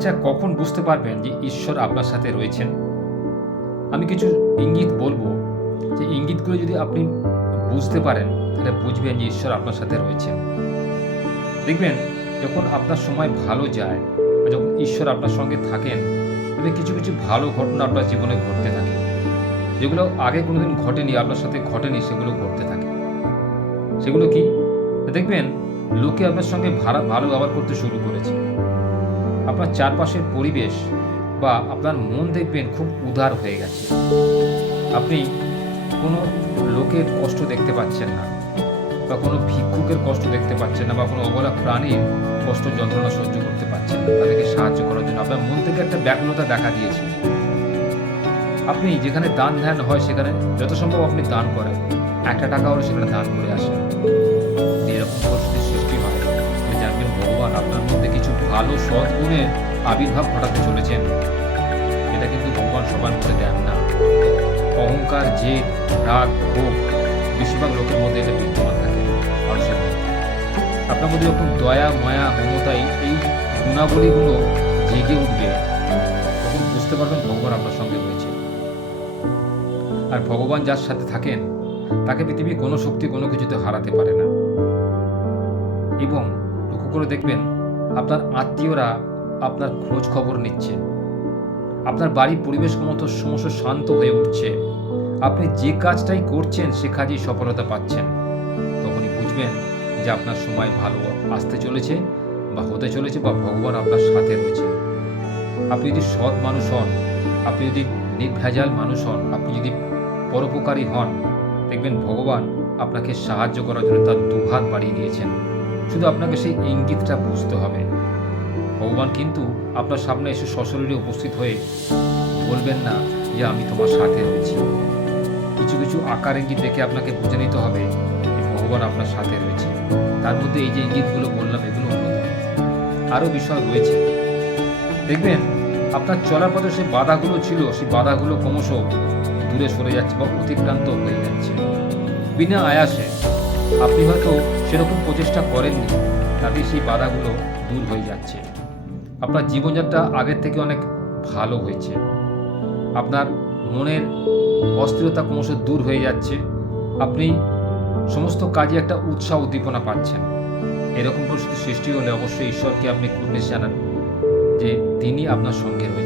আচ্ছা, কখন বুঝতে পারবেন যে ঈশ্বর আপনার সাথে রয়েছেন? আমি কিছু ইঙ্গিত বলবো, যে ইঙ্গিতগুলো যদি আপনি বুঝতে পারেন, তাহলে বুঝবেন যে ঈশ্বর আপনার সাথে রয়েছেন। দেখবেন, যখন আপনার সময় ভালো যায় বা যখন ঈশ্বর আপনার সঙ্গে থাকেন, তবে কিছু কিছু ভালো ঘটনা আপনার জীবনে ঘটতে থাকে। যেগুলো আগে কোনোদিন ঘটেনি, আপনার সাথে ঘটেনি, সেগুলো ঘটতে থাকে। সেগুলো কি? দেখবেন, লোকে আপনার সঙ্গে ভালো ব্যবহার করতে শুরু করেছে। আপনার চারপাশের পরিবেশ বা আপনার মন দেখবেন খুব উদার হয়ে গেছে। আপনি কোনো লোকের কষ্ট দেখতে পাচ্ছেন না, বা কোনো ভিক্ষুকের কষ্ট দেখতে পাচ্ছেন না, বা কোনো অবলা প্রাণীর কষ্ট যন্ত্রণা সহ্য করতে পারছেন না। তাদেরকে সাহায্য করার জন্য আপনার মন থেকে একটা ব্যাকুলতা দেখা দিয়েছে। আপনি যেখানে দান ধ্যান হয়, সেখানে যত সম্ভব আপনি দান করেন। একটা টাকা হলে সেখানে দান করে আসেন। যদি এরকম পরিস্থিতির সৃষ্টি হয়, তাহলে জানবেন ভগবান আপনার মধ্যে কিছু ভালো সৎ গুণের আবির্ভাব ঘটাতে চলেছেন। এটা কিন্তু ভগবান সবার মধ্যে দেন না। অহংকার, জেদ, রাগ, ক্ষোভ বেশিরভাগ লোকের মধ্যে এটা বিদ্যমান থাকে মানুষের মধ্যে। আপনার মধ্যে যখন দয়া, মায়া, মমতা এই গুণাবলীগুলো জেগে উঠবে, তখন বুঝতে পারবেন ভগবান আপনার সঙ্গে রয়েছে। আর ভগবান যার সাথে থাকেন, তাকে পৃথিবীর কোনো শক্তি কোনো কিছুতে হারাতে পারে না। এবং লক্ষ্য করে দেখবেন, আপনার আত্মীয়রা আপনার খোঁজ খবর নিচ্ছে। আপনার বাড়ির পরিবেশ ক্রমশ শান্ত হয়ে উঠছে। আপনি যে কাজটাই করছেন, সে কাজেই সফলতা পাচ্ছেন। তখনই বুঝবেন যে আপনার সময় ভালো আসতে চলেছে বা হতে চলেছে, বা ভগবান আপনার সাথে রয়েছে। আপনি যদি সৎ মানুষ হন, আপনি যদি নির্ভেজাল মানুষ হন, আপনি যদি পরোপকারী হন, দেখবেন ভগবান আপনাকে সাহায্য করার জন্য তার দুহাত বাড়িয়ে দিয়েছেন। শুধু আপনাকে সেই ইঙ্গিতটা বুঝতে হবে। ভগবান কিন্তু আপনার সামনে এসে সশরীরে উপস্থিত হয়ে বলবেন না যে আমি তোমার সাথে রয়েছি। কিছু কিছু আকার ইঙ্গিত দেখে আপনাকে বুঝে নিতে হবে যে ভগবান আপনার সাথে রয়েছে। তার মধ্যে এই যে ইঙ্গিতগুলো বললাম, এগুলো অন্যতম। আরও বিষয় রয়েছে। দেখবেন, আপনার চলার পথে যে বাধাগুলো ছিল, সেই বাধাগুলো ক্রমশ দূরে সরে যাচ্ছে বা অতিক্রান্ত হয়ে যাচ্ছে বিনা আয়াসে। আপনি হয়তো সেরকম প্রচেষ্টা করেননি, তাতে সেই বাধাগুলো দূর হয়ে যাচ্ছে। আপনার জীবনযাত্রা আগের থেকে অনেক ভালো হয়েছে। আপনার মনের অস্থিরতা ক্রমশ দূর হয়ে যাচ্ছে। আপনি সমস্ত কাজে একটা উৎসাহ উদ্দীপনা পাচ্ছেন। এরকম পরিস্থিতি সৃষ্টি হলে অবশ্যই ঈশ্বরকে আপনি কুর্নিশ জানান যে তিনি আপনার সঙ্গে রয়েছেন।